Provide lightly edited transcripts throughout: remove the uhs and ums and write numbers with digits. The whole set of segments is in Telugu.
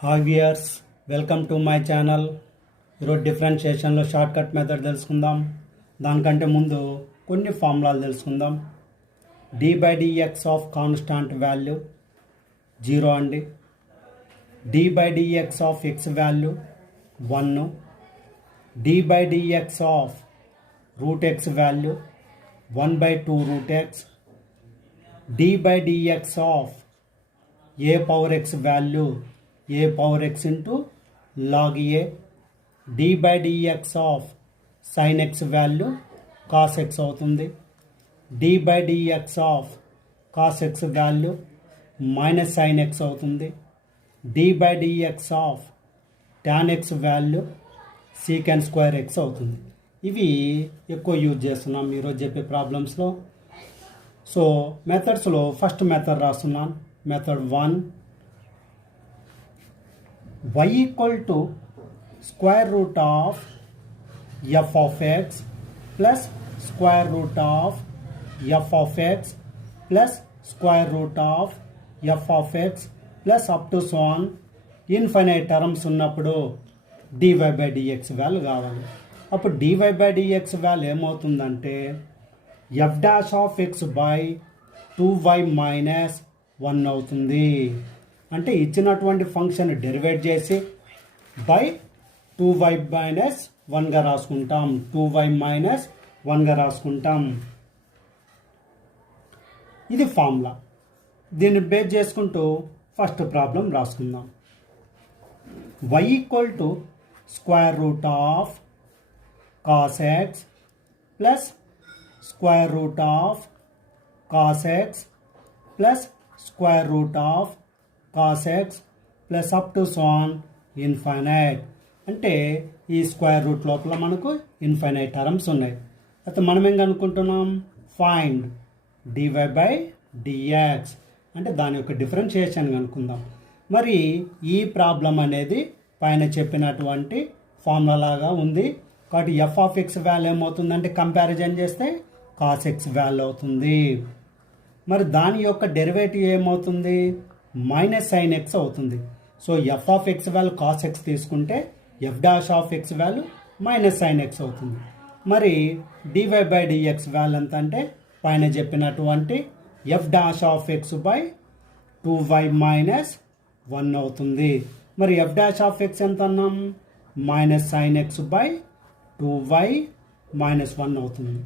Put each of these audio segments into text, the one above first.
Hi viewers, welcome to my channel. ఈరోజు డిఫరెన్షియేషన్లో షార్ట్ కట్ మెథడ్ తెలుసుకుందాం. దానికంటే ముందు కొన్ని ఫార్ములాలు తెలుసుకుందాం. d/dx ఆఫ్ కాన్స్టాంట్ వాల్యూ 0 అండి. d/dx of x value 1. d/dx of root x value 1/2 root x. d/dx of a power x value a power x into log a. d/dx of sin x value cos x అవుతుంది. d/dx of cos x value minus sin x అవుతుంది. d/dx of tan x value secant square x అవుతుంది. ఇవి ఎక్కువ యూజ్ చేస్తున్నాం ఈరోజు చెప్పే ప్రాబ్లమ్స్లో. సో మెథడ్స్లో ఫస్ట్ మెథడ్ రాస్తున్నాను. Method 1, y equal to square root of f of x plus square root of f of x plus square root of f of x plus up to so on infinite terms ఉన్నప్పుడు dy/dx వాల్యూ కావాలి. అప్పుడు dy/dx వాల్యూ ఏమవుతుందంటే f dash of x by 2y minus 1 అవుతుంది. అంటే ఇచ్చినటువంటి ఫంక్షన్ డెరివేట్ చేసి బై 2y మైనస్ 1గా రాసుకుంటాం. 2y మైనస్ 1గా రాసుకుంటాం. ఇది ఫార్ములా. దీన్ని బేస్ చేసుకుంటూ ఫస్ట్ ప్రాబ్లం రాసుకుందాం. y equal to square root of cos x plus square root of cos x plus square root of cos x plus up to so on infinite. అంటే ఈ స్క్వేర్ రూట్ లోపల మనకు ఇన్ఫైనైట్ టర్మ్స్ ఉన్నాయి. అయితే మనం ఏం కనుక్కుంటున్నాం? ఫైండ్ dy/dx అంటే దాని యొక్క డిఫరెన్షియేషన్ కనుక్కుందాం. మరి ఈ ప్రాబ్లం అనేది పైన చెప్పినటువంటి ఫార్ములా లాగా ఉంది. కాబట్టి ఎఫ్ ఆఫ్ ఎక్స్ వాల్యూ ఏమవుతుందంటే కంపారిజన్ చేస్తే cos x వాల్యూ అవుతుంది. మరి దాని యొక్క డెరివేటివ్ ఏమవుతుంది? మైనస్ sin x అవుతుంది. So f of x value cos x తీసుకుంటే f dash of x value minus sin x అవుతుంది. మరి dy/dx వాల్యూ ఎంత అంటే పైన చెప్పినటువంటి F dash of x by 2y minus 1 అవుతుంది. మరి ఎఫ్ డాష్ ఆఫ్ ఎక్స్ ఎంత అన్నాం? Minus sin x by 2y minus 1 అవుతుంది.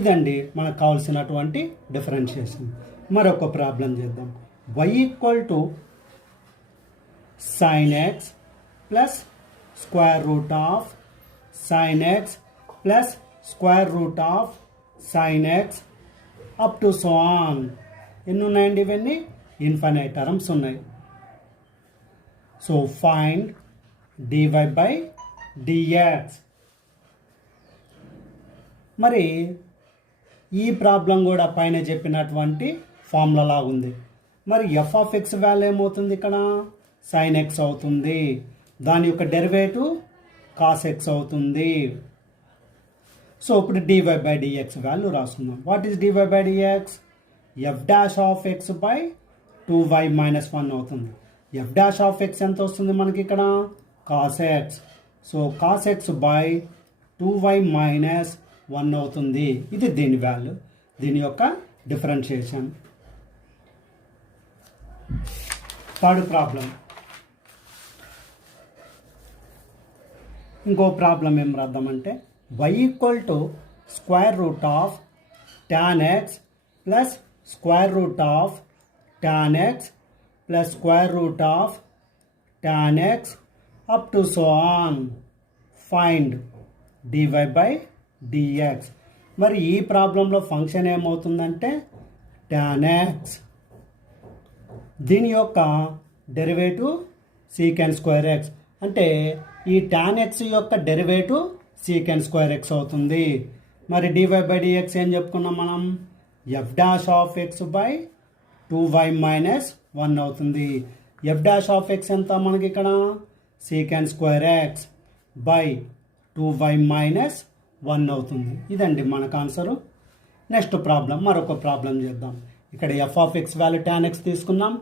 ఇదండి మనకు కావాల్సినటువంటి డిఫరెన్షియేషన్. మరొక ప్రాబ్లం చేద్దాం. y equal to sin x plus square root of sin x plus square root of sin x up to so on. ఎన్ని ఉన్నాయండి? ఇవన్నీ ఇన్ఫైనైట్ టర్మ్స్ ఉన్నాయి. So find dy/dx. మరి ఈ ప్రాబ్లం కూడా పైన చెప్పినటువంటి ఫార్ములా లాగా ఉంది. మరి ఎఫ్ ఆఫ్ ఎక్స్ వాల్యూ ఏమవుతుంది? ఇక్కడ sin x అవుతుంది. దాని యొక్క డెరివేటివ్ cos x అవుతుంది. సో ఇప్పుడు dy/dx వాల్యూ రాసుకుందాం. What is dy/dx? F dash of x by 2y minus 1 అవుతుంది. ఎఫ్ డాష్ ఆఫ్ ఎక్స్ ఎంత వస్తుంది మనకి ఇక్కడ? cos x. So cos x by 2y minus 1 అవుతుంది. ఇది దీని వాల్యూ, దీని యొక్క డిఫరెన్షియేషన్. Third problem. ఇంకో ప్రాబ్లం ఏం రాద్దామంటే y equal to square root of tan x plus square root of tan x plus square root of tan x up to so on. Find dy/dx. మరి ఈ ప్రాబ్లంలో ఫంక్షన్ ఏమవుతుందంటే tan x. దీని యొక్క డెరివేటివ్ secant స్క్వేర్ x. అంటే ఈ tan x యొక్క డెరివేటివ్ secant స్క్వేర్ x అవుతుంది. మరి dy/dx ఏం చెప్పుకున్నాం మనం? F dash of x by 2y minus 1 అవుతుంది. ఎఫ్ డాష్ ఆఫ్ ఎక్స్ ఎంత మనకి ఇక్కడ? secant square x by 2y minus 1 అవుతుంది. ఇదండి మనకు ఆన్సరు. నెక్స్ట్ ప్రాబ్లం, మరొక ప్రాబ్లం చేద్దాం. ఇక్కడ F of x value tan x తీసుకున్నాం.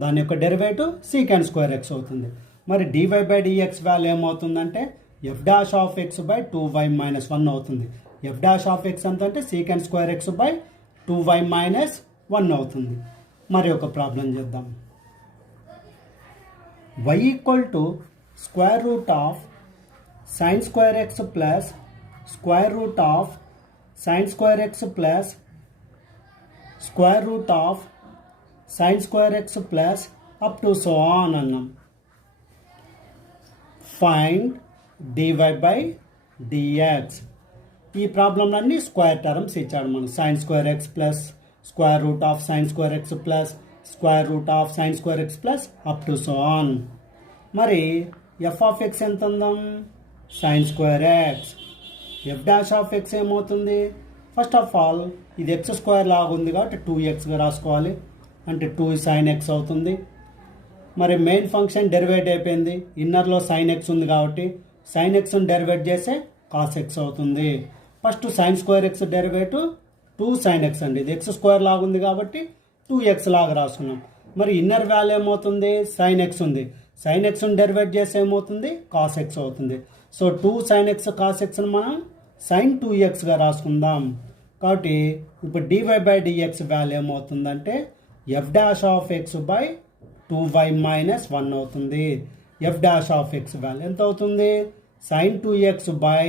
దాని యొక్క డెరివేటివ్ సీకెండ్ స్క్వేర్ ఎక్స్ అవుతుంది. మరి డివై బై డిఎక్స్ వాల్యూ ఏమవుతుందంటే f dash of x by 2y minus 1 అవుతుంది. ఎఫ్ డాష్ ఆఫ్ ఎక్స్ ఎంత అంటే second square x by 2y minus 1 అవుతుంది. మరి ఒక ప్రాబ్లం చేద్దాం. y equal to square root of sine square x plus square root of sine square x plus square root of sine square x plus up to so on అన్నాం. Find DY by dx. ఈ ప్రాబ్లంలన్నీ స్క్వేర్ టర్మ్స్ ఇచ్చాడు మనం. Sign square x plus square root of sine square x plus square root of sine square x plus up to so on. మరి ఎఫ్ ఆఫ్ ఎక్స్ ఎంత ఉందాం? Sign square X. F dash of x ఏమవుతుంది? ఫస్ట్ ఆఫ్ ఆల్ ఇది ఎక్స్ స్క్వేర్ లాగా ఉంది కాబట్టి 2xగా రాసుకోవాలి. అంటే 2 సైన్ ఎక్స్ అవుతుంది. మరి మెయిన్ ఫంక్షన్ డెరివేట్ అయిపోయింది. ఇన్నర్లో సైన్ ఎక్స్ ఉంది కాబట్టి సైన్ ఎక్స్ని డెరివేట్ చేస్తే కాస్ ఎక్స్ అవుతుంది. First sign square X derivative 2 sign X అండి. ఇది ఎక్స్ స్క్వేర్ లాగా ఉంది కాబట్టి 2x లాగా రాసుకున్నాం. మరి ఇన్నర్ వాల్యూ ఏమవుతుంది? సైన్ ఎక్స్ ఉంది. సైన్ ఎక్స్ని డెరివేట్ చేస్తే ఏమవుతుంది? కాస్ ఎక్స్ అవుతుంది. సో 2 సైన్ ఎక్స్ కాస్ ఎక్స్ని మనం సైన్ 2xగా రాసుకుందాం. కాబట్టి ఇప్పుడు డివై బై డిఎక్స్ వాల్యూ ఏమవుతుందంటే f dash of x by 2y minus 1 అవుతుంది. F dash of x value ఎంత అవుతుంది? Sign 2x by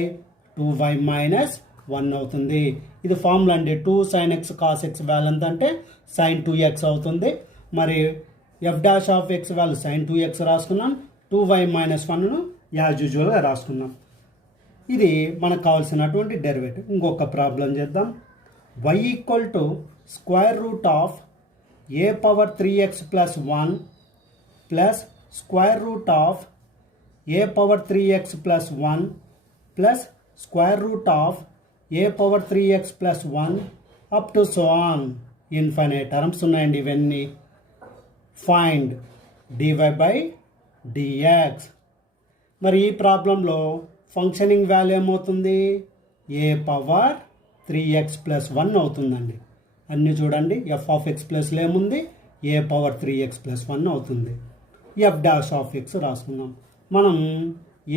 2y minus 1 అవుతుంది. ఇది ఫార్ములా అండి. 2 sign X cos X value ఎంత అంటే సైన్ 2x అవుతుంది. మరి f dash of x value sign 2x రాసుకున్నాం. 2y మైనస్ 1ను యాజ్ యూజువల్గా రాసుకున్నాం. ఇది మనకు కావాల్సినటువంటి డెరివేటివ్. ఇంకొక ప్రాబ్లం చేద్దాం. y equal to square root of a power 3x plus 1 plus square root of a power 3x plus 1 plus square root of a power 3x plus 1 up to so on. Infinite terms ఉన్నాయండి ఇవన్నీ. Find DY by dx. మరి ఈ ప్రాబ్లంలో ఫంక్షనింగ్ వాల్యూ ఏమవుతుంది? ఏ పవర్ 3x ప్లస్ 1 అవుతుందండి. అన్నీ చూడండి. ఎఫ్ ఆఫ్ ఎక్స్ ప్లస్లో ఏముంది? ఏ పవర్ 3x ప్లస్ 1 అవుతుంది. ఎఫ్ డాష్ ఆఫ్ ఎక్స్ రాసుకున్నాం. మనం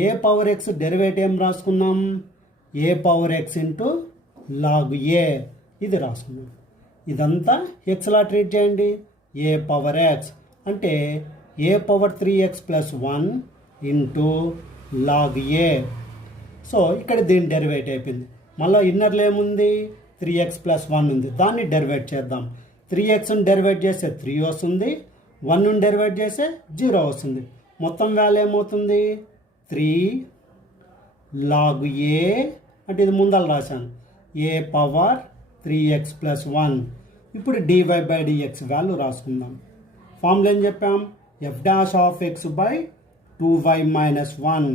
ఏ పవర్ ఎక్స్ డెరివేటివ్ ఏం రాసుకున్నాం? ఏ పవర్ ఎక్స్ ఇంటూ లాగ్ ఏ ఇది రాసుకున్నాం. ఇదంతా ఎక్స్లా ట్రీట్ చేయండి. ఏ పవర్ ఎక్స్ అంటే a power 3x plus 1 into log a. So ఇక్కడ దీని డెరివేట్ అయిపోయింది. మళ్ళీ ఇన్నర్లో ఏముంది? 3x ప్లస్ 1 ఉంది. దాన్ని డెరివేట్ చేద్దాం. 3xని డెరివేట్ చేస్తే 3 వస్తుంది. 1ని డెరివేట్ చేస్తే 0 వస్తుంది. మొత్తం వాల్యూ ఏమవుతుంది? 3 లాగ్ ఏ అంటే ఇది ముందర రాశాను. A power 3x plus 1. ఇప్పుడు డివై బై డిఎక్స్ వాల్యూ రాసుకుందాం. ఫార్ములా ఏం చెప్పాం? F dash of x by 2y minus 1.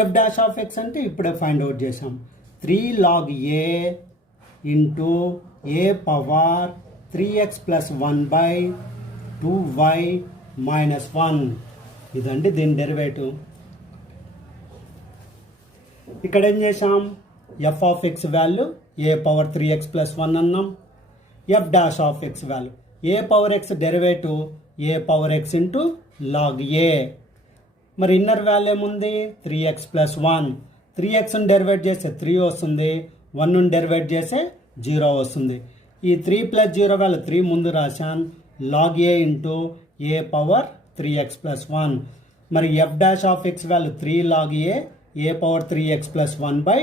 F dash of x అంటే ఇప్పుడే ఫైండ్ అవుట్ చేసాం. 3 log a into a power 3x plus 1 by 2y minus 1. ఇదండి దీని డెరివేటివ్. ఇక్కడ ఏం చేసాం? F of x value a power 3x plus 1 అన్నాం. F dash of x value a power X derivative A power X into log ఏ. మరి ఇన్నర్ వాల్యూ ఏముంది? 3x plus 1. 3xని డెరివేట్ చేస్తే 3 వస్తుంది. 1ని డెరివేట్ చేస్తే 0 వస్తుంది. ఈ 3 ప్లస్ 0 వాల్యూ 3 ముందు రాశాను. Log a into a power 3x plus 1. మరి f dash of x value 3 log a power 3x plus 1 by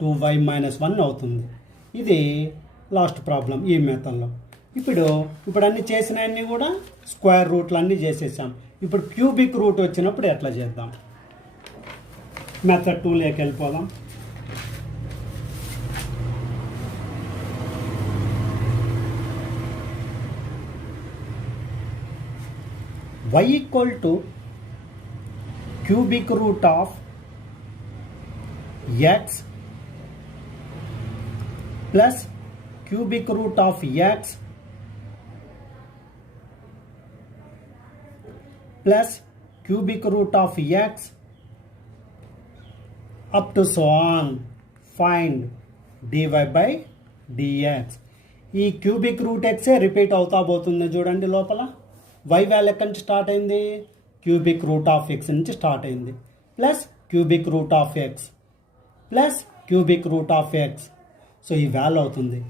2y minus 1 అవుతుంది. ఇది లాస్ట్ ప్రాబ్లం ఈ మెథడ్లో. ఇప్పుడు అన్ని చేసినవన్నీ కూడా స్క్వేర్ రూట్లు అన్నీ చేసేసాం. ఇప్పుడు క్యూబిక్ రూట్ వచ్చినప్పుడు ఎట్లా చేద్దాం? మెథడ్ 2లోకి వెళ్ళిపోదాం. y equal to cubic root of x plus cubic root of x plus cubic root of x up to so on. Find DY by dx. ఈ క్యూబిక్ రూట్ ఎక్సే రిపీట్ అవుతా పోతుంది చూడండి లోపల. వై వాల్యూ ఎక్కడి నుంచి స్టార్ట్ అయింది? క్యూబిక్ రూట్ ఆఫ్ ఎక్స్ నుంచి స్టార్ట్ అయింది. Plus cubic root of x plus cubic root of X. So ఈ వాల్యూ అవుతుంది.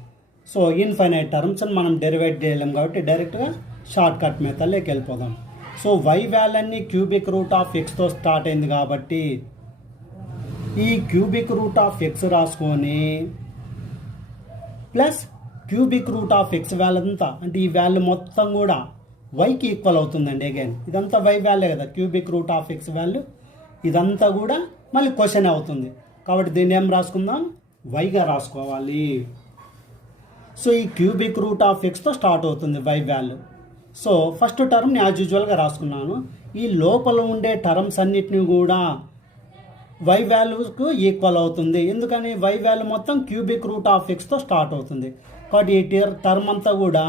సో ఇన్ఫైనైట్ టర్మ్స్ మనం డెరివేట్ చేయలేం కాబట్టి డైరెక్ట్గా షార్ట్ కట్ మెథడ్లోకి వెళ్ళిపోదాం. సో వై వాల్యూ అన్ని క్యూబిక్ రూట్ ఆఫ్ ఎక్స్తో స్టార్ట్ అయింది కాబట్టి ఈ క్యూబిక్ రూట్ ఆఫ్ ఎక్స్ రాసుకొని plus cubic root of x value అంతా, అంటే ఈ వాల్యూ మొత్తం కూడా వైకి ఈక్వల్ అవుతుందండి. అగైన్ ఇదంతా వై వాల్యూ కదా, cubic root of x value. ఇదంతా కూడా మళ్ళీ క్వశ్చన్ అవుతుంది కాబట్టి దీన్ని ఏం రాసుకుందాం? వైగా రాసుకోవాలి. సో ఈ క్యూబిక్ రూట్ ఆఫ్ ఎక్స్తో స్టార్ట్ అవుతుంది వై వాల్యూ. సో ఫస్ట్ టర్మ్ని యాజ్ యూజువల్గా రాసుకున్నాను. ఈ లోపల ఉండే టర్మ్స్ అన్నిటిని కూడా వై వాల్యూస్కు ఈక్వల్ అవుతుంది. ఎందుకని? వై వాల్యూ మొత్తం క్యూబిక్ రూట్ ఆఫ్ ఎక్స్తో స్టార్ట్ అవుతుంది కాబట్టి ఈ టర్మ్ అంతా కూడా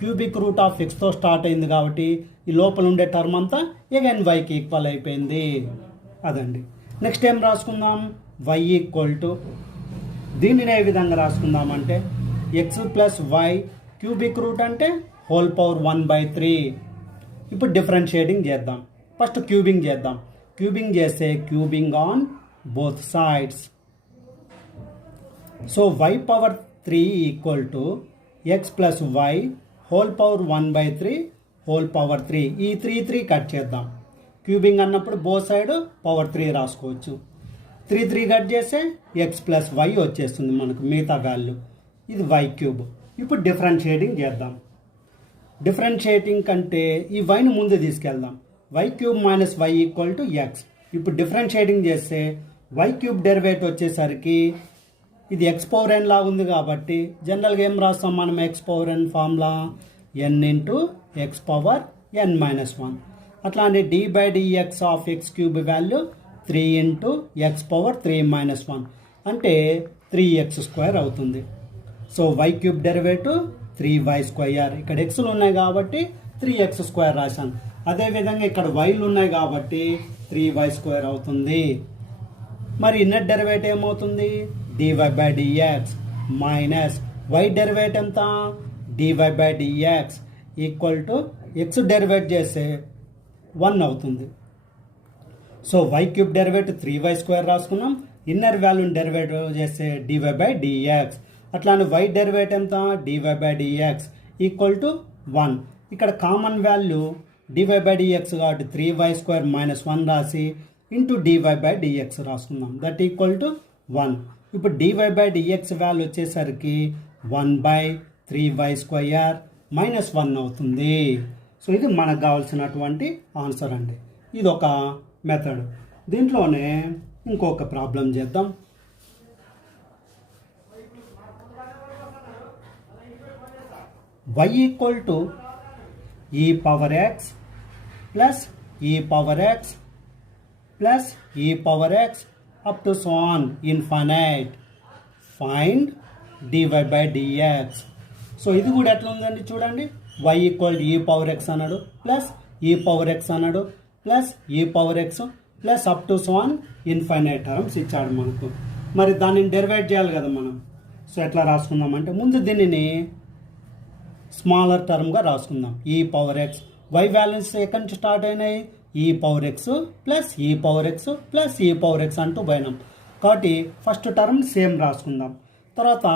క్యూబిక్ రూట్ ఆఫ్ ఎక్స్తో స్టార్ట్ అయింది కాబట్టి ఈ లోపల ఉండే టర్మ్ అంతా అగైన్ వైకి ఈక్వల్ అయిపోయింది. అదండి. నెక్స్ట్ ఏం రాసుకుందాం? వై ఈక్వల్ టు, దీనిని ఏ విధంగా రాసుకుందామంటే x plus y cubic root అంటే హోల్ పవర్ 1/3. ఇప్పుడు డిఫరెన్షియేటింగ్ చేద్దాం. ఫస్ట్ క్యూబింగ్ చేద్దాం. క్యూబింగ్ చేస్తే cubing on both sides. So y power 3 equal to x plus y whole power 1/3 whole power 3. ఈ 3 కట్ చేద్దాం. క్యూబింగ్ అన్నప్పుడు బోత్ సైడ్ పవర్ 3 రాసుకోవచ్చు. 3 కట్ చేస్తే ఎక్స్ ప్లస్ వై వచ్చేస్తుంది మనకు మిగతా వాల్యూ. ఇది వై క్యూబ్. ఇప్పుడు డిఫరెన్షియేటింగ్ చేద్దాం. డిఫరెన్షియేటింగ్ కంటే ఈ వైని ముందు తీసుకెళ్దాం. Y cube minus y equal to x. ఇప్పుడు డిఫరెన్షియేటింగ్ చేస్తే వై క్యూబ్ డెరివేట్ వచ్చేసరికి ఇది ఎక్స్ పవర్ ఎన్ లాగా ఉంది కాబట్టి జనరల్గా ఏం రాస్తాం మనం? X power n formula n into x power n minus 1. అట్లానే d by dx of x cube value 3 into x power 3 minus 1 అంటే 3x² అవుతుంది. So y cube derivative 3y². ఇక్కడ ఎక్స్లు ఉన్నాయి కాబట్టి 3x² రాశాను. అదేవిధంగా ఇక్కడ వైలు ఉన్నాయి కాబట్టి 3y² అవుతుంది. మరి నెట్ డెరివేటివ్ ఏమవుతుంది? dy by dx minus y derivative ఎంత? dy by dx equal to x derivate చేస్తే 1 అవుతుంది. So y cube derivative 3y² రాసుకున్నాం. ఇన్నర్ వాల్యూని డెరివేటివ్ చేస్తే dy బై డిఎక్స్. అట్లానే వై డెరివేటివ్ ఎంత? dy by dx equal to 1. ఇక్కడ common value dy by d x కాబట్టి 3y² మైనస్ 1 రాసి ఇంటూ dy బై డిఎక్స్ రాసుకుందాం. That equal to 1. ఇప్పుడు dy బై డిఎక్స్ వాల్యూ వచ్చేసరికి 1/3y² మైనస్ 1 అవుతుంది. సో ఇది మనకు కావాల్సినటువంటి ఆన్సర్ అండి. ఇది ఒక మెథడ్. దీంట్లోనే ఇంకొక ప్రాబ్లం చేద్దాం. y equal to e power x plus e power x plus e power x up to so on infinite. Find dy by dx. So ఇది కూడా ఎట్లా ఉందండి చూడండి. y equal e power x అన్నాడు ప్లస్ e పవర్ ఎక్స్ అన్నాడు plus e power x plus up to so on infinite terms ఇచ్చాడు మనకు. మరి దానిని డెరివేట్ చేయాలి కదా మనం. సో ఎట్లా రాసుకుందామంటే ముందు దీనిని స్మాలర్ టర్మ్గా రాసుకుందాం. ఈ పవర్ ఎక్స్ వై వాల్యూస్ ఎక్కడి నుంచి స్టార్ట్ అయినాయి? ఈ పవర్ ఎక్స్ ప్లస్ ఈ పవర్ ఎక్స్ ప్లస్ ఈ పవర్ ఎక్స్ అంటూ పోయినాం కాబట్టి ఫస్ట్ టర్మ్ సేమ్ రాసుకుందాం. తర్వాత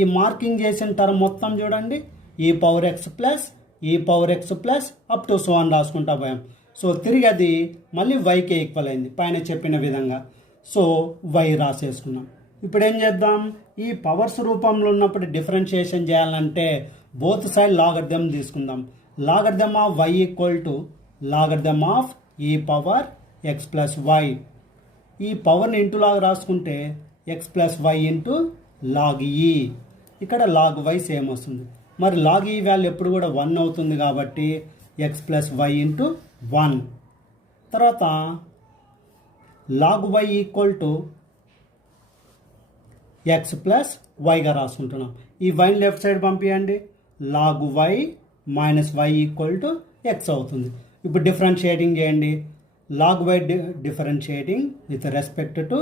ఈ మార్కింగ్ చేసిన టర్మ్ మొత్తం చూడండి. ఈ పవర్ ఎక్స్ ప్లస్ ఈ power x plus up to so అని రాసుకుంటా పోయాం. సో తిరిగి అది మళ్ళీ వైకే ఈక్వల్ అయింది పైన చెప్పిన విధంగా. సో వై రాసేసుకున్నాం. ఇప్పుడు ఏం చేద్దాం? ఈ పవర్స్ రూపంలో ఉన్నప్పుడు డిఫరెన్షియేషన్ చేయాలంటే బోత్ సైడ్ లాగర్థం తీసుకుందాం. Logarithm of y equal to logarithm of e power x plus y. ఈ పవర్ని ఇంటూ లాగా రాసుకుంటే x plus y into log e. ఇక్కడ లాగ్ వై సేమ్ వస్తుంది. మరి లాగ్ ఈ వాల్యూ ఎప్పుడు కూడా 1 అవుతుంది కాబట్టి ఎక్స్ ప్లస్ వై ఇంటూ 1. తర్వాత log y equal to x plus వైగా రాసుకుంటున్నాం. ఈ వైని లెఫ్ట్ సైడ్ పంపించండి. Log y minus y equal to x అవుతుంది. ఇప్పుడు డిఫరెన్షియేటింగ్ చేయండి. Log y differentiating with respect to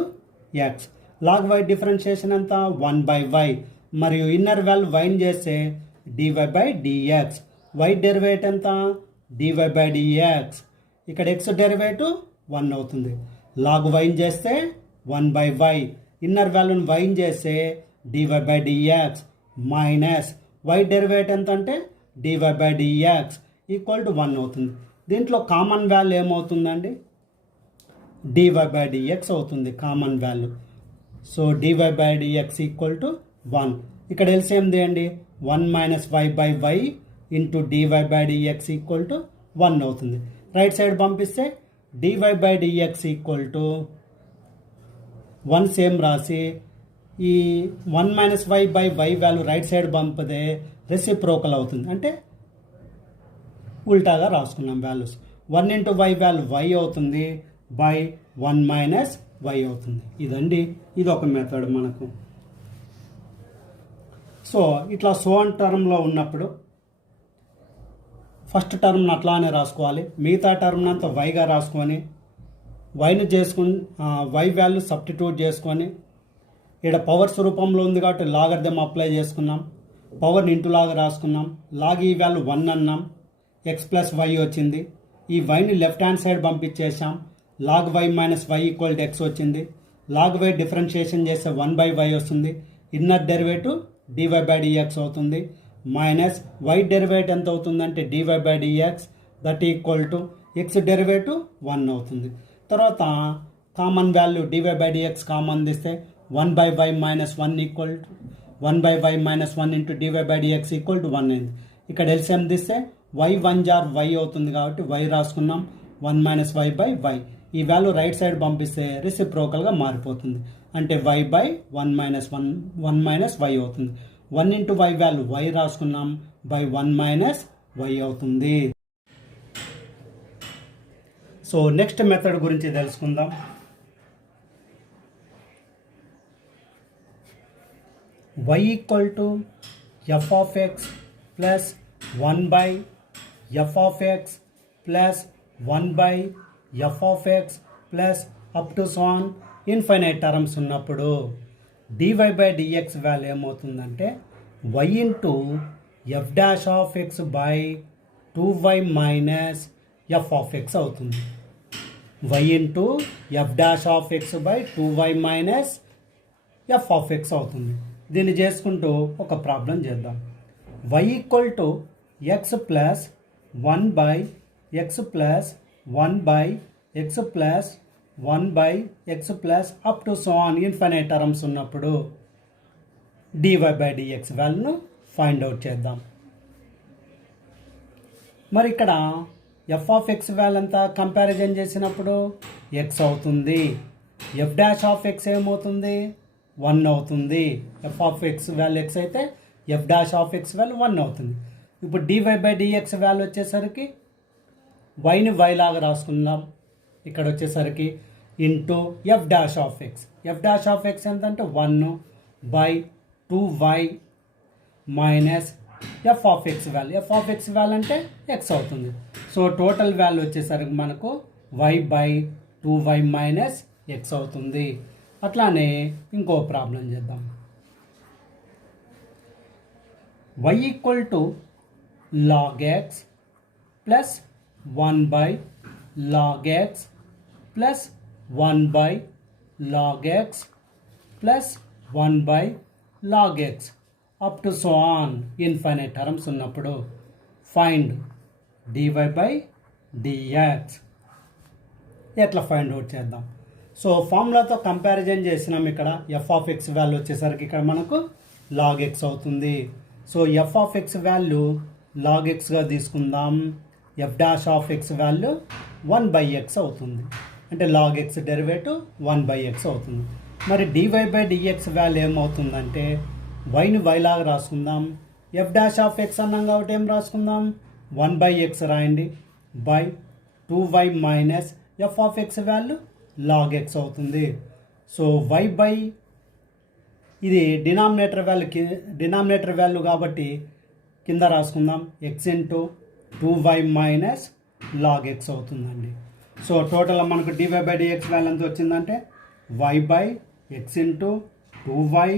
x. Log y differentiation ఎంత? 1/y. మరియు ఇన్నర్ వాల్యూ వైన్ చేస్తే dy/dx. y డెరివేటివ్ ఎంత? dy/dx. ఇక్కడ x డెరివేటివ్ 1 అవుతుంది. లాగ్ వైన్ చేస్తే 1/y. ఇన్నర్ వాల్యూని వైన్ చేస్తే dy/dx మైనస్ y డెరివేటివ్ ఎంత అంటే dy/dx ఈక్వల్ టు 1 అవుతుంది. దీంట్లో కామన్ వాల్యూ ఏమవుతుందండి? dy/dx అవుతుంది common value. So dy/dx equal to 1. ఇక్కడ ఎల్సిఎం తీయండి. 1 minus y/y into dy/dx equal to 1 అవుతుంది. రైట్ సైడ్ పంపిస్తే dy/dx ఈక్వల్ టు 1 సేమ్ రాసి ఈ 1 minus y/y value right side పంపితే రెసిప్రోకల్ అవుతుంది. అంటే ఉల్టాగా రాసుకున్నాం values. 1 into y value y అవుతుంది బై 1 మైనస్ y అవుతుంది. ఇదండి, ఇది ఒక మెథడ్ మనకు. సో ఇట్లా సోన్ టర్మ్లో ఉన్నప్పుడు ఫస్ట్ టర్మ్ని అట్లానే రాసుకోవాలి. మిగతా టర్మ్ని అంతా వైగా రాసుకొని వైని చేసుకుని వై వాల్యూ సబ్స్టిట్యూట్ చేసుకొని ఇక్కడ పవర్స్ రూపంలో ఉంది కాబట్టి లాగర్థం అప్లై చేసుకున్నాం. పవర్ని ఇంటూ లాగా రాసుకున్నాం. లాగ్ ఈ వాల్యూ 1 అన్నాం. x+y వచ్చింది. ఈ వైని లెఫ్ట్ హ్యాండ్ సైడ్ పంపించేసాం. Log y minus y equal to x వచ్చింది. లాగ్ y డిఫరెన్షియేషన్ చేస్తే 1/y వస్తుంది. ఇన్నర్ డెరివేటివ్ dy/dx అవుతుంది. మైనస్ y డెరివేటివ్ ఎంత అవుతుందంటే dy/dx that equal to x derivative 1 అవుతుంది. తర్వాత కామన్ వాల్యూ dy/dx కామన్ తీస్తే 1/y minus 1 equal to 1/y minus 1 into dy/dx equal to 1 అయింది. ఇక్కడ ఎల్సిఎం తీస్తే y 1 జార్ y అవుతుంది కాబట్టి y రాసుకున్నాం. 1 మైనస్ y/y. ఈ వాల్యూ రైట్ సైడ్ పంపిస్తే రెసిప్రోకల్గా మారిపోతుంది. అంటే y/1 మైనస్ y అవుతుంది. 1 ఇంటూ y వాల్యూ y రాసుకున్నాం బై 1 మైనస్ y అవుతుంది. సో నెక్స్ట్ మెథడ్ గురించి తెలుసుకుందాం. y equal to f of x plus 1/f of x plus 1/f of x plus up to so on infinite terms ఉన్నప్పుడు dy/dx వాల్యూ ఏమవుతుందంటే y into f dash of x by 2y minus f of x అవుతుంది. y into f dash of x by 2y minus f of x అవుతుంది. దీన్ని చేసుకుంటూ ఒక ప్రాబ్లం చేద్దాం. y equal to x plus 1/x plus 1/x plus 1/x plus up to so on infinite terms ఉన్నప్పుడు dy/dx వాల్యూను ఫైండ్ అవుట్ చేద్దాం. మరి ఇక్కడ f ఆఫ్ x వాల్యూ అంతా కంపారిజన్ చేసినప్పుడు x అవుతుంది. f డాష్ ఆఫ్ x ఏమవుతుంది? 1 అవుతుంది. f of x value x అయితే f dash of x value 1 అవుతుంది. ఇప్పుడు dy/dx వాల్యూ వచ్చేసరికి yని y లాగా రాసుకుందాం. ఇక్కడ వచ్చేసరికి into f dash of x. f dash of x ఎంత అంటే 1 by 2y minus f of x value. f of x value అంటే x అవుతుంది. సో టోటల్ వాల్యూ వచ్చేసరికి మనకు y by 2y minus x అవుతుంది. అట్లానే ఇంకో ప్రాబ్లం చేద్దాం. y equal to log x plus 1/log x plus 1/log x plus 1/log x up to so on infinite terms ఉన్నప్పుడు ఫైండ్ dy/dx. ఎట్లా ఫైండ్ అవుట్ చేద్దాం? సో ఫార్ములాతో కంపారిజన్ చేసినాం. ఇక్కడ f ఆఫ్ x వాల్యూ వచ్చేసరికి ఇక్కడ మనకు log x అవుతుంది. So f of x value log xగా తీసుకుందాం. f dash of x value 1/x అవుతుంది. అంటే log x డెరివేటివ్ 1/x అవుతుంది. మరి dy/dx వాల్యూ ఏమవుతుందంటే yని y లాగా రాసుకుందాం. f డాష్ ఆఫ్ x అన్నాం కాబట్టి ఏం రాసుకుందాం? 1/x రాయండి by 2y minus f of x value log x అవుతుంది. సో y బై ఇది డినామినేటర్ వాల్యూ కాబట్టి కింద రాసుకుందాం. x into 2y minus log x అవుతుందండి. సో టోటల్ మనకు dy/dx వాల్యూ ఎంత వచ్చిందంటే y by x into 2y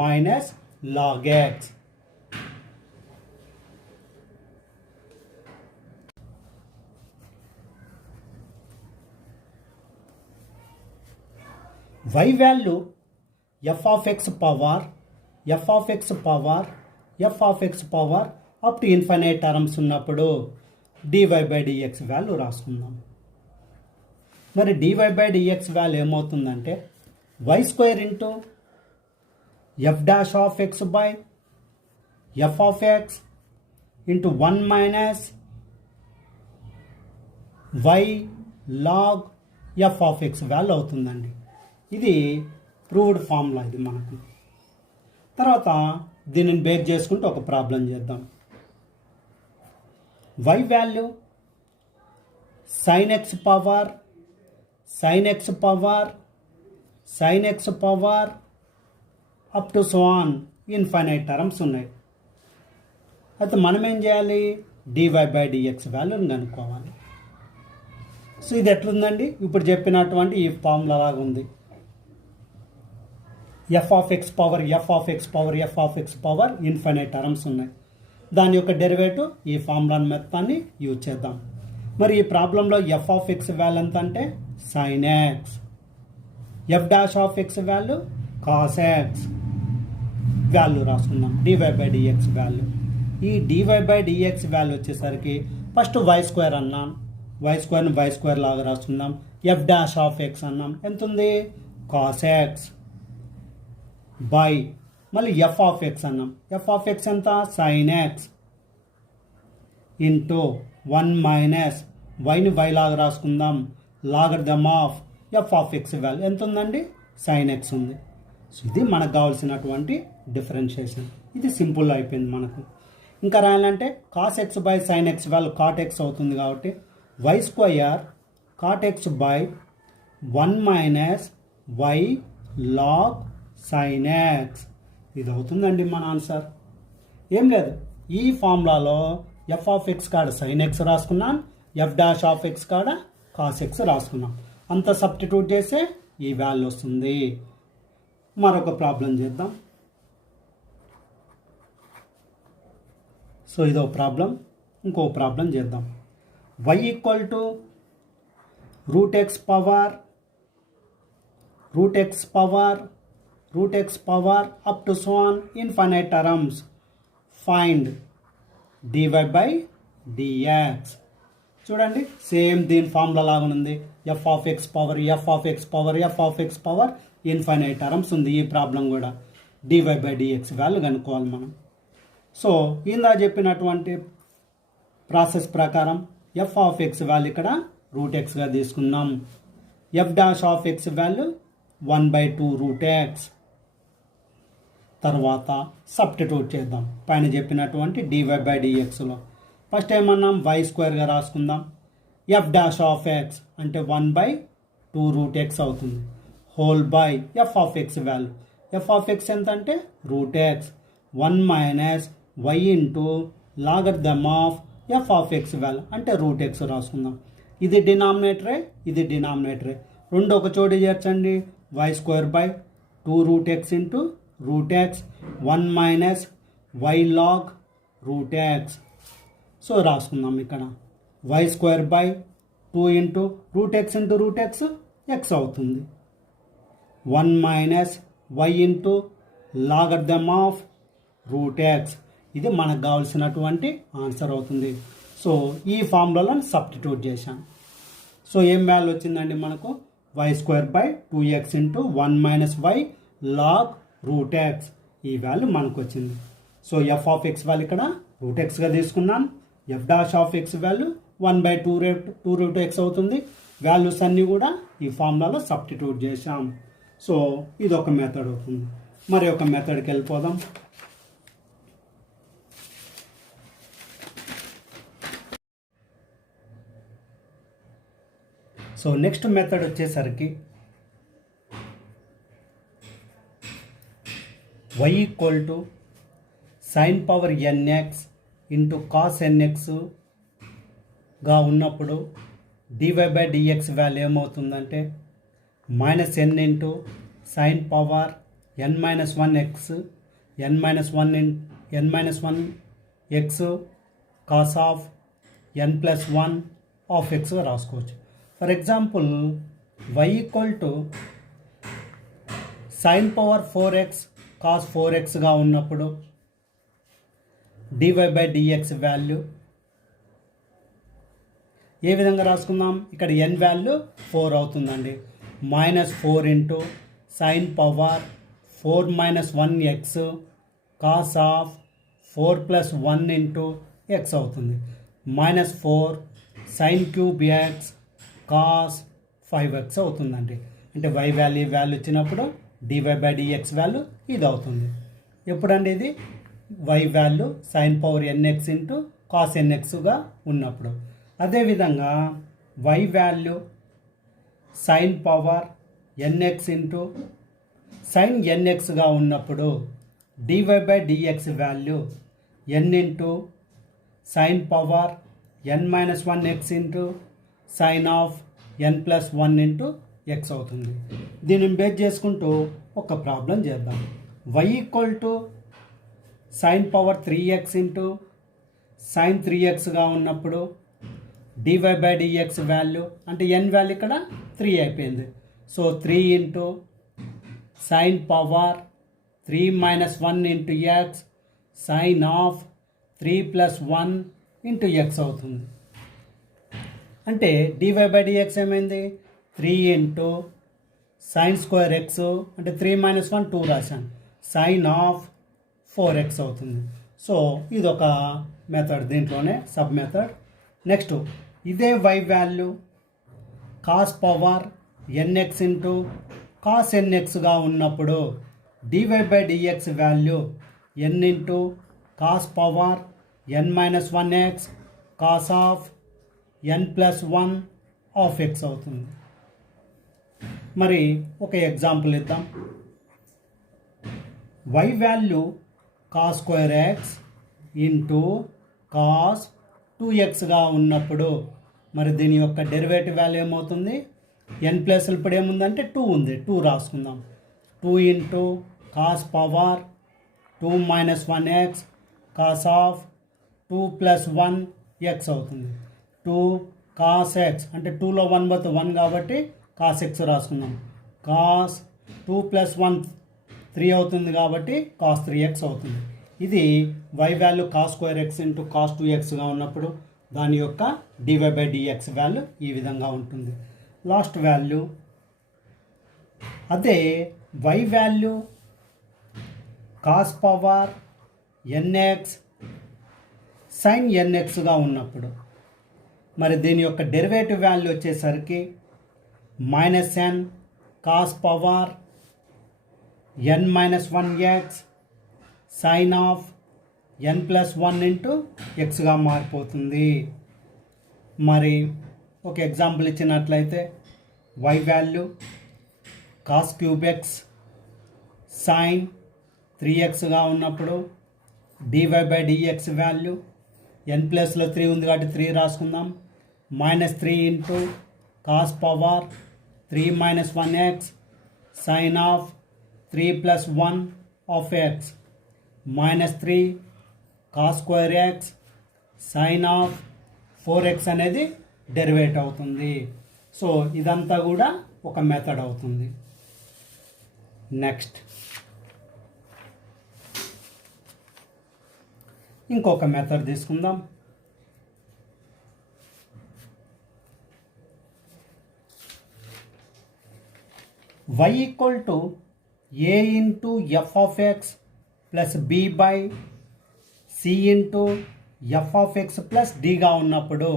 minus log x. y value f of x power up to infinite terms ఉన్నప్పుడు dy బై dx వాల్యూ రాసుకుందాం. మరి dy బై dx వాల్యూ ఏమవుతుందంటే y square into f dash of x by f of x into 1 minus y log f of x value అవుతుందండి. ఇది ప్రూవ్డ్ ఫార్ములా ఇది మనకు. తర్వాత దీనిని బేస్ చేసుకుంటూ ఒక ప్రాబ్లం చేద్దాం. y value sin x power up to so on infinite terms ఉన్నాయి. అయితే మనం ఏం చేయాలి, dy బై dx వాల్యూని కనుక్కోవాలి. సో ఇది ఎట్లుందండి, ఇప్పుడు చెప్పినటువంటి ఈ ఫార్ములా లాగా ఉంది. f of x power infinite terms ఉన్నాయి. దాని యొక్క డెరివేటివ్ ఈ ఫార్ములాని మొత్తాన్ని యూజ్ చేద్దాం. మరి ఈ ప్రాబ్లంలో f ఆఫ్ ఎక్స్ వాల్యూ ఎంత అంటే sin x, f dash of x value cos x value రాసుకుందాం. dy బై dx వాల్యూ, ఈ dy బై dx వాల్యూ వచ్చేసరికి ఫస్ట్ y స్క్వేర్ అన్నాం, y స్క్వేర్ని y స్క్వేర్ లాగా రాసుకుందాం. f డాష్ ఆఫ్ ఎక్స్ అన్నాం, ఎంత ఉంది cos x బై మళ్ళీ f ఆఫ్ ఎక్స్ అన్నాం, f ఆఫ్ ఎక్స్ ఎంత sin x ఇంటూ 1 మైనస్ వైని y లాగా రాసుకుందాం, logarithm of f of x value ఎంత ఉందండి sin x ఉంది. సో ఇది మనకు కావాల్సినటువంటి డిఫరెన్షియేషన్. ఇది సింపుల్ అయిపోయింది మనకు. ఇంకా రాయాలంటే cos x by sin x value cot x అవుతుంది కాబట్టి y square cot x by 1 minus y log sin x ఇది అవుతుందండి మన ఆన్సర్. ఏం లేదు, ఈ ఫార్ములాలో f ఆఫ్ ఎక్స్ కాడ sin x రాసుకున్నాం, f డాష్ ఆఫ్ ఎక్స్ కాడ cos x రాసుకున్నాం. అంత సబ్స్టిట్యూట్ చేస్తే ఈ వాల్యూ వస్తుంది. మరొక ప్రాబ్లం చేద్దాం. సో ఇదో ప్రాబ్లం, ఇంకో ప్రాబ్లం చేద్దాం. y equal to root x power up to so on infinite terms, find dy by dx. చూడండి సేమ్ దీని ఫార్ములా లాగా ఉంది. f of x power infinite terms ఉంది. ఈ ప్రాబ్లం కూడా dy బై dx వాల్యూ కనుక్కోవాలి మనం. సో ఇందా చెప్పినటువంటి ప్రాసెస్ ప్రకారం f ఆఫ్ ఎక్స్ వాల్యూ ఇక్కడ రూట్ ఎక్స్గా తీసుకున్నాం. f dash of x value 1/2 root x. తర్వాత సబ్స్టిట్యూట్ చేద్దాం పైన చెప్పినటువంటి dy బై dxలో. ఫస్ట్ ఏమన్నాం y స్క్వేర్గా రాసుకుందాం. f డాష్ ఆఫ్ ఎక్స్ అంటే 1/2 రూట్ ఎక్స్ అవుతుంది. Whole by f of x value, f of x ఎంత అంటే root x, 1 minus y into logarithm of f of x value అంటే రూట్ ఎక్స్ రాసుకుందాం. ఇది డినామినేటరే, ఇది డినామినేటరే, రెండు ఒక చోటు చేర్చండి. y square by 2 root x into root x, 1 minus y log root x. So రాసుకుందాం ఇక్కడ y square by 2 into root x x అవుతుంది. 1 minus y into logarithm of root x. ఇది మనకు కావాల్సినటువంటి ఆన్సర్ అవుతుంది. సో ఈ ఫార్ములాలో సబ్స్టిట్యూట్ చేశాం. సో ఏం వాల్యూ వచ్చిందండి మనకు, y square by 2x into 1 minus y log root x. ఈ వాల్యూ మనకు వచ్చింది. So f of x value ఇక్కడ రూట్ ఎక్స్గా తీసుకున్నాం. f dash of x value 1/2 root x అవుతుంది. వాల్యూస్ అన్నీ కూడా ఈ ఫార్ములాలో సబ్స్టిట్యూట్ చేశాం. సో ఇది ఒక మెథడ్ అవుతుంది. మరి ఒక మెథడ్కి వెళ్ళిపోదాం. సో నెక్స్ట్ మెథడ్ వచ్చేసరికి y equal to sine power nx into cos nx గా ఉన్నప్పుడు dy బై dx వాల్యూ ఏమవుతుందంటే -n into sine power n-1 x n-1 x cos of n+1 of x రాసుకోవచ్చు. For example y equal to sin power 4x cos 4xగా ఉన్నప్పుడు dy/dx వాల్యూ ఏ విధంగా రాసుకుందాం? ఇక్కడ n వాల్యూ 4 అవుతుందండి. -4 into sin power 4 - 1x cos of 4 + 1 into x అవుతుంది. -4 sin³ x cos 5x అవుతుందండి. అంటే y వాల్యూ ఇచ్చినప్పుడు dy/dx వాల్యూ ఇది అవుతుంది. ఎప్పుడండి ఇది? y value sin power nx into cos nxగా ఉన్నప్పుడు. అదేవిధంగా y value sin power nx into sin nxగా ఉన్నప్పుడు dy/dx value n into sin power n-1x into sin of n+1 into x అవుతుంది. దీనిని బేస్ చేసుకుంటూ ఒక ప్రాబ్లం చేద్దాం. y equal to sin power 3x into sin 3xగా ఉన్నప్పుడు dy/dx వాల్యూ అంటే n వాల్యూ ఇక్కడ 3 అయిపోయింది. So 3 into sin power 3 - 1 into x sin of 3 + 1 into x అవుతుంది. అంటే dy/dx ఏమైంది? 3 ఇంటూ sin² x అంటే 3 - 1 2 రాశాను. sin ఆఫ్ 4x అవుతుంది. సో ఇదొక మెథడ్, దీంట్లోనే సబ్ మెథడ్. నెక్స్ట్ ఇదే y value cos power nx into cos nxగా ఉన్నప్పుడు dy/dx value n into cos power n-1x cos of n+1 of x అవుతుంది. మరి ఒక ఎగ్జాంపుల్ ఇద్దాం. y value cos² x into cos 2xగా ఉన్నప్పుడు మరి దీని యొక్క డెరివేటివ్ వాల్యూ ఏమవుతుంది? n ప్లస్ ఇప్పుడు ఏముందంటే 2 ఉంది, 2 రాసుకుందాం. 2 into cos power 2 - 1x cos of 2 + 1 x అవుతుంది. 2 cos x అంటే 2లో 1 పోతే 1 కాబట్టి cos x రాసుకుందాం. cos 2 + 1 3 అవుతుంది కాబట్టి cos 3x అవుతుంది. ఇది y value cos² x into cos 2xగా ఉన్నప్పుడు దాని యొక్క dy/dx వాల్యూ ఈ విధంగా ఉంటుంది. లాస్ట్ వాల్యూ అదే y value cos power nx sin nxగా ఉన్నప్పుడు మరి దీని యొక్క డెరివేటివ్ వాల్యూ వచ్చేసరికి -n cos power n-1x sin of n+1 into xగా మారిపోతుంది. మరి ఒక ఎగ్జాంపుల్ ఇచ్చినట్లయితే y value cos³ x sin 3xగా ఉన్నప్పుడు dy/dx వాల్యూ n ప్లస్లో 3 ఉంది కాబట్టి 3 రాసుకుందాం. -3 into cos power 3 - 1x sin of 3 + 1 of x -3 cos² x sin of 4x అనేది డెరివేట్ అవుతుంది. సో ఇదంతా కూడా ఒక మెథడ్ అవుతుంది. నెక్స్ట్ ఇంకొక మెథడ్ తీసుకుందాం. y equal to a into f of x plus b by c into f of x plus dగా ఉన్నప్పుడు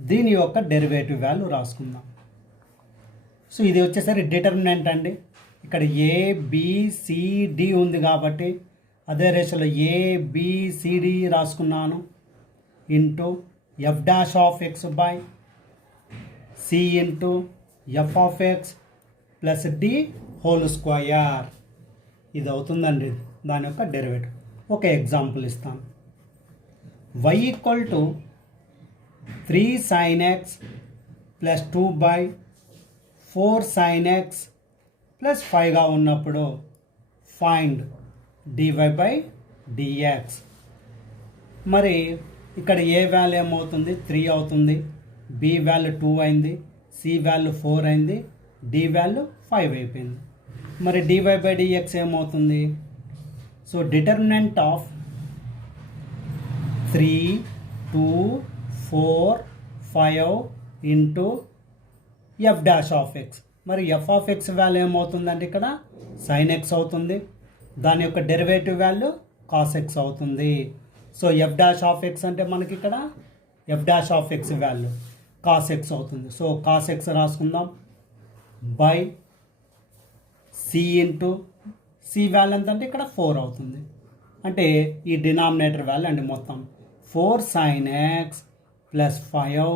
దీని యొక్క డెరివేటివ్ వాల్యూ రాసుకుందాం. సో ఇది వచ్చేసరి డిటర్మినెంట్ అండి. ఇక్కడ a b c d ఉంది కాబట్టి అదే రేషియోలో a b c d రాసుకున్నాను into f dash of x by c into f of x plus d whole square. ఇది అవుతుందండి దాని యొక్క డెరివేటివ్. ఒక ఎగ్జాంపుల్ ఇస్తాను. y equal to 3 sin x plus 2 by 4 sin x plus 5గా ఉన్నప్పుడు ఫైండ్ డివై బై డిఎక్స్. మరి ఇక్కడ ఏ వాల్యూ ఏమవుతుంది, 3 అవుతుంది, బి వాల్యూ 2 అయింది, సి వాల్యూ 4 అయింది, డి వాల్యూ 5 అయిపోయింది. మరి డివై బై డిఎక్స్ ఏమవుతుంది? So determinant of 3, 2, 4, 5 into f dash of x. మరి ఎఫ్ ఆఫ్ ఎక్స్ వాల్యూ ఏమవుతుందంటే ఇక్కడ సైన్ ఎక్స్ అవుతుంది, దాని యొక్క డెరివేటివ్ వాల్యూ కాస్ ఎక్స్ అవుతుంది. So f dash of x అంటే మనకి ఇక్కడ f dash of x value cos x అవుతుంది. సో కాస్ ఎక్స్ రాసుకుందాం by c into c value ఎంత అంటే ఇక్కడ 4 అవుతుంది. అంటే ఈ డినామినేటర్ వాల్యూ అండి మొత్తం 4 sin x plus 5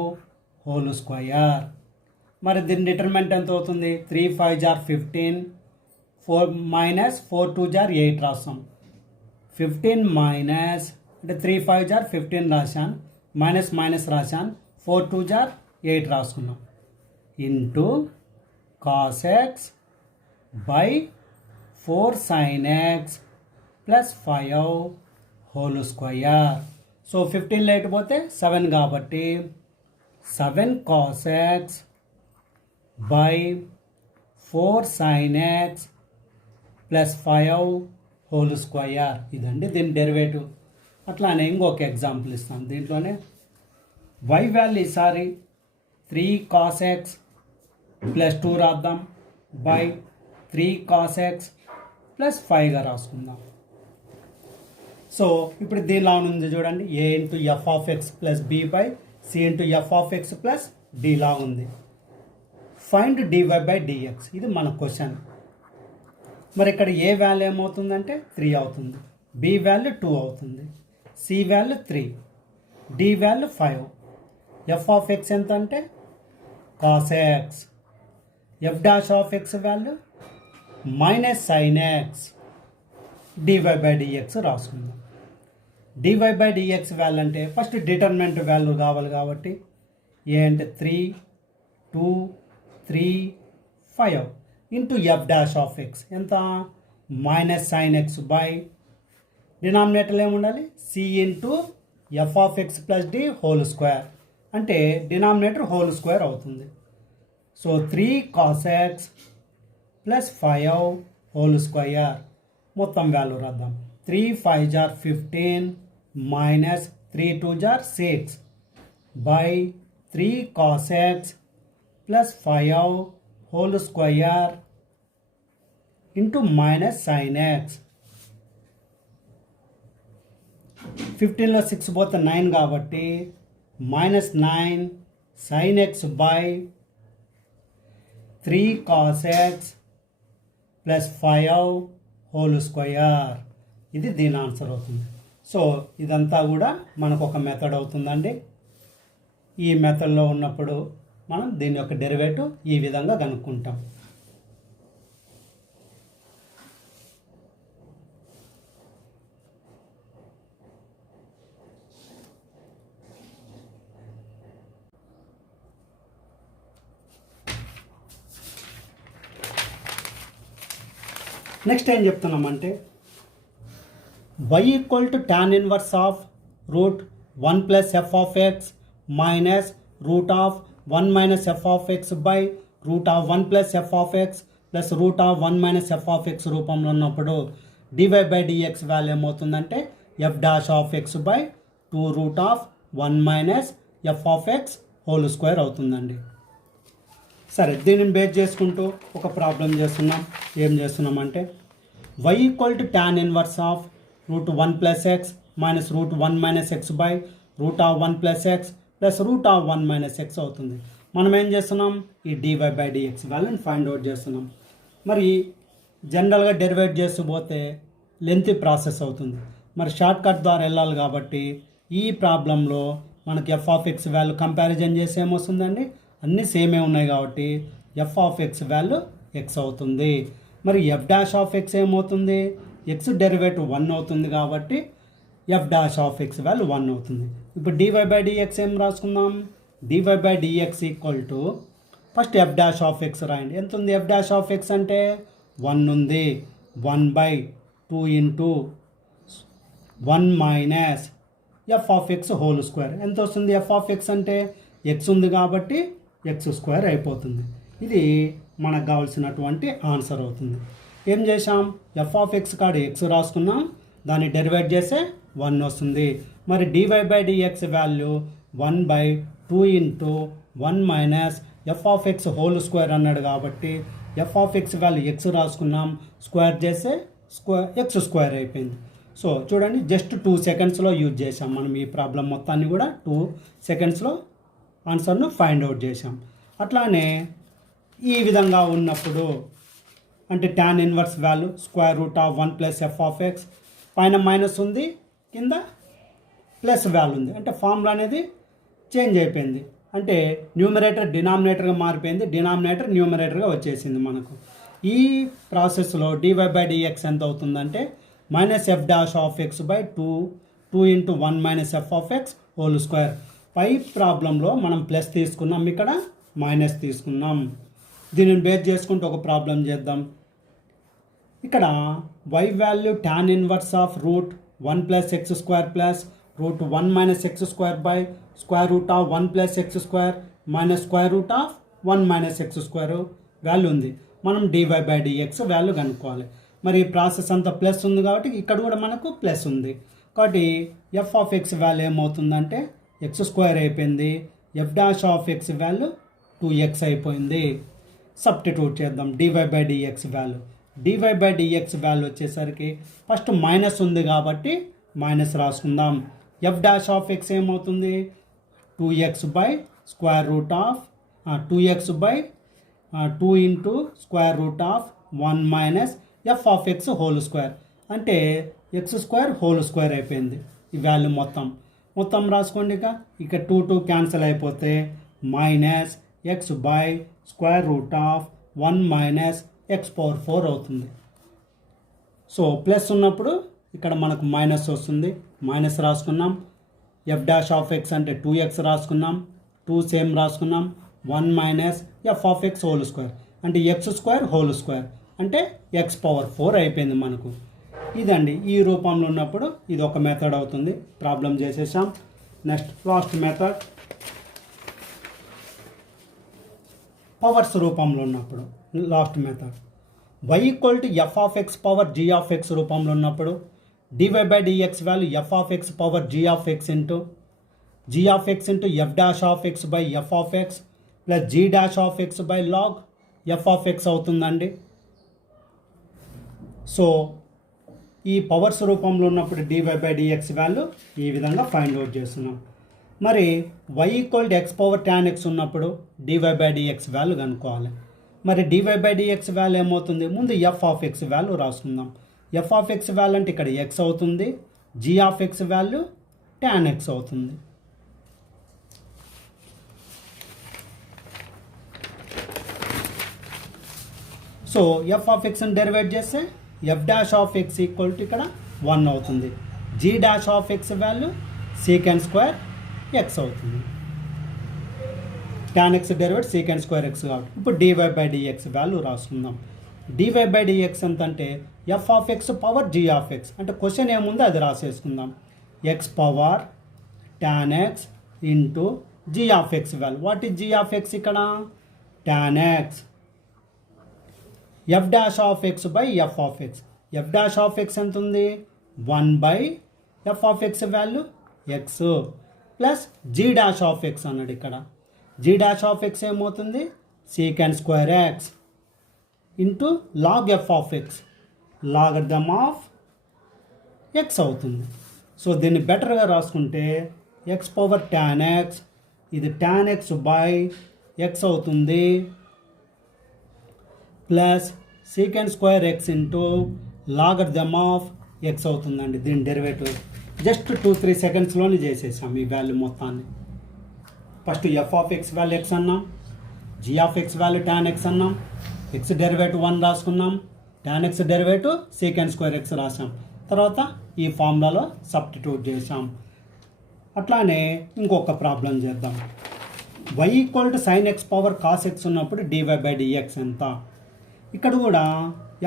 whole square. మరి దీని డిటర్మెంట్ ఎంత అవుతుంది? 3 5 జార్ 15, 4 మైనస్ 4 2 జార్ 8 రాస్తాం. 15 మైనస్ అంటే 3 5 జార్ 15 రాశాను, మైనస్ మైనస్ రాశాను, 4 2 జార్ 8 రాసుకున్నాం into cos x by 4 sin x plus 5 whole square. So 15 లేకపోతే 7 కాబట్టి 7 cos x by 4 sin x plus 5 whole square. ఇదండి దీని డెరివేటివ్. అట్లానే ఇంకొక ఎగ్జాంపుల్ ఇస్తాం. దీంట్లోనే y వాల్యూ ఈసారి 3 cos x ప్లస్ 2 రాద్దాం బై 3 cos x ప్లస్ 5గా రాసుకుందాం. సో ఇప్పుడు దీనిలో ఉంది చూడండి, a into f of x plus b by c into f of x plus డిలా ఉంది. ఫైండ్ డివై బై డిఎక్స్, ఇది మన క్వశ్చన్. మరి ఇక్కడ ఏ వాల్యూ ఏమవుతుందంటే 3 అవుతుంది, బి వాల్యూ 2 అవుతుంది, c value 3, d value 5. F of x ఎంత అంటే cos x, f dash of x value minus sine x, d y by dx రాసుకుందాం. డివై బై డిఎక్స్ వాల్యూ అంటే ఫస్ట్ డిటర్మినెంట్ వాల్యూ కావాలి కాబట్టి ఏ అంటే 3, 2, 3, 5 into f dash of x ఎంత మైనస్ సైన్ ఎక్స్ బై డినామినేటర్లో ఏముండాలి c into f of x plus d whole square, అంటే డినామినేటర్ హోల్ స్క్వేర్ అవుతుంది. So 3 cos x plus 5 whole square. మొత్తం వాల్యూ రాద్దాం. 3 5 జార్ 15 మైనస్ 3 2 జార్ 6 by 3 cos x plus 5 whole square into minus sine x. 15లో 6 పోతే 9 కాబట్టి minus 9 sine x by 3 cos x plus 5 whole square. ఇది దీని ఆన్సర్ అవుతుంది. సో ఇదంతా కూడా మనకు ఒక మెథడ్ అవుతుందండి. ఈ మెథడ్లో ఉన్నప్పుడు మనం దీని యొక్క డెరివేటివ్ ఈ విధంగా కనుక్కుంటాం. నెక్స్ట్ ఏం చెప్తున్నామంటే y equal to tan inverse of root 1 plus F of X minus root of 1 minus f of x by root of 1 plus F of x plus root of 1 minus f of x రూపంలో ఉన్నప్పుడు డివై బై డిఎక్స్ వాల్యూ ఏమవుతుందంటే f dash of x by 2 route of 1 minus f of x whole square అవుతుందండి. సరే, దీనిని బేస్ చేసుకుంటూ ఒక ప్రాబ్లం చేస్తున్నాం. ఏం చేస్తున్నామంటే y equal to tan inverse of root 1 plus X minus root 1 minus X by root of 1 plus X plus root of 1 minus X అవుతుంది. మనం ఏం చేస్తున్నాం, ఈ డివై బై డిఎక్స్ వాల్యూని ఫైండ్ అవుట్ చేస్తున్నాం. మరి జనరల్గా డెరివేట్ చేస్తూ పోతే లెంతీ ప్రాసెస్ అవుతుంది. మరి షార్ట్ కట్ ద్వారా వెళ్ళాలి కాబట్టి ఈ ప్రాబ్లంలో మనకి f of x value comparison చేసి ఏమొస్తుందండి, అన్నీ సేమే ఉన్నాయి కాబట్టి f of x value x అవుతుంది. మరి ఎఫ్ డాష్ ఆఫ్ ఎక్స్ ఏమవుతుంది, ఎక్స్ డెరివేటివ్ 1 అవుతుంది కాబట్టి f dash of x value 1 అవుతుంది. ఇప్పుడు డివై బై డిఎక్స్ ఏం రాసుకుందాం, DY by dx equal to first f dash of x రాయండి. ఎంత ఉంది ఎఫ్ డాష్ ఆఫ్ ఎక్స్ అంటే 1 ఉంది, 1 by 2 into 1 minus f of x whole square. ఎంత వస్తుంది? ఎఫ్ ఆఫ్ ఎక్స్ అంటే ఎక్స్ ఉంది కాబట్టి ఎక్స్ స్క్వేర్ అయిపోతుంది. ఇది మనకు కావాల్సినటువంటి ఆన్సర్ అవుతుంది. ఏం చేసాం? ఎఫ్ ఆఫ్ ఎక్స్ కాడ ఎక్స్ రాసుకున్నాం, దాన్ని డెరివేట్ చేస్తే 1 వస్తుంది. మరి DY by dx value 1/2 into 1 minus f of x whole square అన్నాడు కాబట్టి f of x value x రాసుకున్నాం, స్క్వేర్ చేస్తే ఎక్స్ స్క్వేర్ అయిపోయింది. సో చూడండి, జస్ట్ 2 సెకండ్స్లో యూజ్ చేసాం మనం ఈ ప్రాబ్లం మొత్తాన్ని కూడా 2 సెకండ్స్లో ఆన్సర్ను ఫైండ్ అవుట్ చేసాం. అట్లానే ఈ విధంగా ఉన్నప్పుడు అంటే tan inverse value square root of 1 plus F of X, పైన మైనస్ ఉంది, కింద ప్లస్ వాల్యూ ఉంది, అంటే ఫార్ములా అనేది చేంజ్ అయిపోయింది. అంటే న్యూమరేటర్ డినామినేటర్గా మారిపోయింది, డినామినేటర్ న్యూమరేటర్గా వచ్చేసింది మనకు. ఈ ప్రాసెస్లో డివై బై డిఎక్స్ ఎంత అవుతుందంటే minus f dash of x by 2 into 1 minus f of x whole square. పై ప్రాబ్లంలో మనం ప్లస్ తీసుకున్నాం, ఇక్కడ మైనస్ తీసుకున్నాం. దీనిని బేస్ చేసుకుంటూ ఒక ప్రాబ్లం చేద్దాం. ఇక్కడ y value tan inverse of root 1 plus X square plus root 1 minus X square by square root of 1 plus X square minus square root of 1 minus X square value ఉంది. మనం డివై బై డిఎక్స్ వాల్యూ కనుక్కోవాలి. మరి ఈ ప్రాసెస్ అంతా ప్లస్ ఉంది కాబట్టి ఇక్కడ కూడా మనకు ప్లస్ ఉంది కాబట్టి ఎఫ్ ఆఫ్ ఎక్స్ వాల్యూ ఏమవుతుందంటే ఎక్స్ స్క్వేర్ అయిపోయింది. F dash of x value 2x అయిపోయింది. సబ్స్టిట్యూట్ చేద్దాం d y by dx value. D y by dx value వచ్చేసరికి ఫస్ట్ మైనస్ ఉంది కాబట్టి మైనస్ రాసుకుందాం. ఎఫ్ డాష్ ఆఫ్ ఎక్స్ ఏమవుతుంది? 2x by square root of 2x by 2 into square root of 1 minus f of x whole square, అంటే ఎక్స్ స్క్వేర్ హోల్ స్క్వేర్ అయిపోయింది. ఈ వాల్యూ మొత్తం రాసుకోండి. ఇక 2 క్యాన్సిల్ అయిపోతే minus X by square root of 1 minus X power 4 అవుతుంది. సో ప్లస్ ఉన్నప్పుడు ఇక్కడ మనకు మైనస్ వస్తుంది, మైనస్ రాసుకున్నాం. ఎఫ్ డాష్ ఆఫ్ ఎక్స్ అంటే 2x రాసుకున్నాం, 2 సేమ్ రాసుకున్నాం. 1 minus f of x whole square అంటే ఎక్స్ స్క్వేర్ హోల్ స్క్వేర్ అంటే ఎక్స్ పవర్ 4 అయిపోయింది మనకు. ఇదండి ఈ రూపంలో ఉన్నప్పుడు ఇది ఒక మెథడ్ అవుతుంది. ప్రాబ్లం చేసేసాం. నెక్స్ట్ లాస్ట్ మెథడ్ పవర్స్ రూపంలో ఉన్నప్పుడు last method y equal to f of x power g of x రూపంలో ఉన్నప్పుడు DY by dx value f of x power g of x into f dash of x by f of x plus g dash of x by log f of x అవుతుందండి. సో ఈ పవర్స్ రూపంలో ఉన్నప్పుడు డివై బై డిఎక్స్ వాల్యూ ఈ విధంగా ఫైండ్ అవుట్ చేస్తున్నాం. మరి y equal to x power tan x ఉన్నప్పుడు డివై బై డిఎక్స్ వాల్యూ కనుక్కోవాలి. మరి డివై బై డిఎక్స్ వాల్యూ ఏమవుతుంది? ముందు ఎఫ్ ఆఫ్ ఎక్స్ వాల్యూ రాసుకుందాం. ఎఫ్ ఆఫ్ ఎక్స్ వాల్యూ అంటే ఇక్కడ ఎక్స్ అవుతుంది, g of x value tan x అవుతుంది. సో ఎఫ్ ఆఫ్ ఎక్స్ని డెరివేట్ చేస్తే f dash of x equal to ఇక్కడ 1 అవుతుంది. G dash of x value second square x అవుతుంది. tan x డెరివేట్ second square x కాబట్టి ఇప్పుడు డివై బై డిఎక్స్ వాల్యూ రాసుకుందాం. డివై బై డిఎక్స్ ఎంత అంటే f of x power g of x అంటే క్వశ్చన్ ఏముందో అది రాసేసుకుందాం. X power tan x into g of x value. What is g of x? ఇక్కడ tan x. F dash of x by f of x. F dash of x ఎంత ఉంది? 1 by f of x value x plus g dash of X అన్నాడు. ఇక్కడ జీ డాష్ ఆఫ్ ఎక్స్ ఏమవుతుంది? Secant square x into log f of x logarithm of x అవుతుంది. సో దీన్ని బెటర్గా రాసుకుంటే ఎక్స్ పవర్ tan ఎక్స్, ఇది tan ఎక్స్ బై ఎక్స్ అవుతుంది plus secant square x into logarithm of x అవుతుందండి. దీని డెరివేటివ్ జస్ట్ 2-3 సెకండ్స్లోనే చేసేసాం ఈ వాల్యూ మొత్తాన్ని. First f of x value x అన్నాం, g of x value tan x అన్నాం, ఎక్స్ డెరివేటివ్ 1 రాసుకున్నాం, tan x derivative second square x రాసాం. తర్వాత ఈ ఫార్ములాలో సబ్స్టిట్యూట్ చేసాం. అట్లానే ఇంకొక ప్రాబ్లం చేద్దాం. y equal to sine x power cos x ఉన్నప్పుడు డివై బై డిఎక్స్ ఎంత? ఇక్కడ కూడా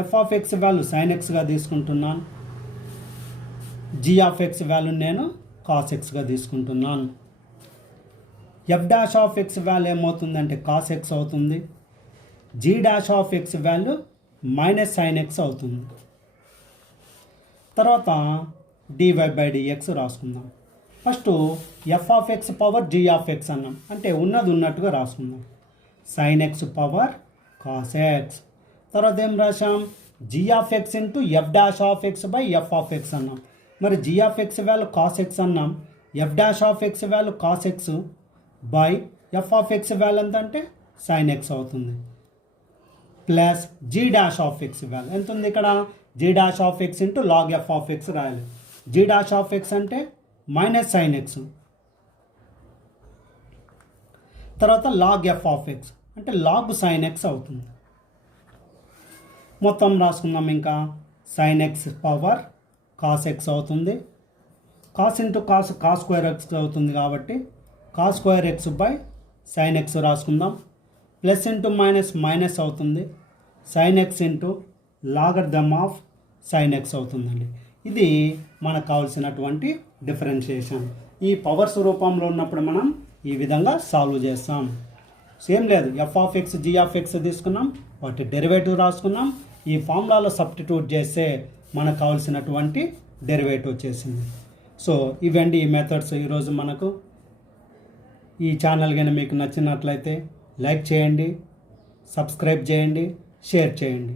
f of x value sine ఎక్స్గా తీసుకుంటున్నాను, జీ ఆఫ్ ఎక్స్ వాల్యూ నేను కాస్ ఎక్స్గా తీసుకుంటున్నాను. F dash of x value ఏమవుతుందంటే కాస్ ఎక్స్ అవుతుంది, g dash of x value minus sine x అవుతుంది. తర్వాత డివై బై డిఎక్స్ రాసుకుందాం. First f of x power g of x అన్నాం, అంటే ఉన్నది ఉన్నట్టుగా రాసుకుందాం. Sign x power cos x. తర్వాత ఏం రాసాం, g of x into f dash of x by f of x అన్నాం. మరి g of x value cos x అన్నాం, f dash of x value cos x by f of x value ఎంత అంటే సైన్ ఎక్స్ అవుతుంది. Plus g dash of x value ఎంత ఉంది ఇక్కడ, g dash of x into log f of x రాయాలి. జీ డాష్ ఆఫ్ ఎక్స్ అంటే మైనస్ సైన్ ఎక్స్, తర్వాత లాగ్ ఎఫ్ ఆఫ్ ఎక్స్ అంటే లాగ్ సైన్ ఎక్స్ అవుతుంది. మొత్తం రాసుకుందాం. ఇంకా sine x power cos x అవుతుంది, cos into cos cos square x అవుతుంది కాబట్టి cos square x by sine x రాసుకుందాం. ప్లస్ ఇంటూ మైనస్ మైనస్ అవుతుంది, sine x into logarithm of sine x అవుతుందండి. ఇది మనకు కావాల్సినటువంటి డిఫరెన్షియేషన్. ఈ పవర్స్ రూపంలో ఉన్నప్పుడు మనం ఈ విధంగా సాల్వ్ చేస్తాం. సేమ్ లేదు, f of x g of x తీసుకున్నాం, వాటి డెరివేటివ్ రాసుకున్నాం. ఈ ఫార్ములాలో సబ్స్టిట్యూట్ చేస్తే మనకు కావాల్సినటువంటి డెరివేటివ్ వచ్చేసింది. సో ఇవండి ఈ మెథడ్స్. ఈరోజు మనకు ఈ ఛానల్ కానీ మీకు నచ్చినట్లయితే లైక్ చేయండి, సబ్స్క్రైబ్ చేయండి, షేర్ చేయండి.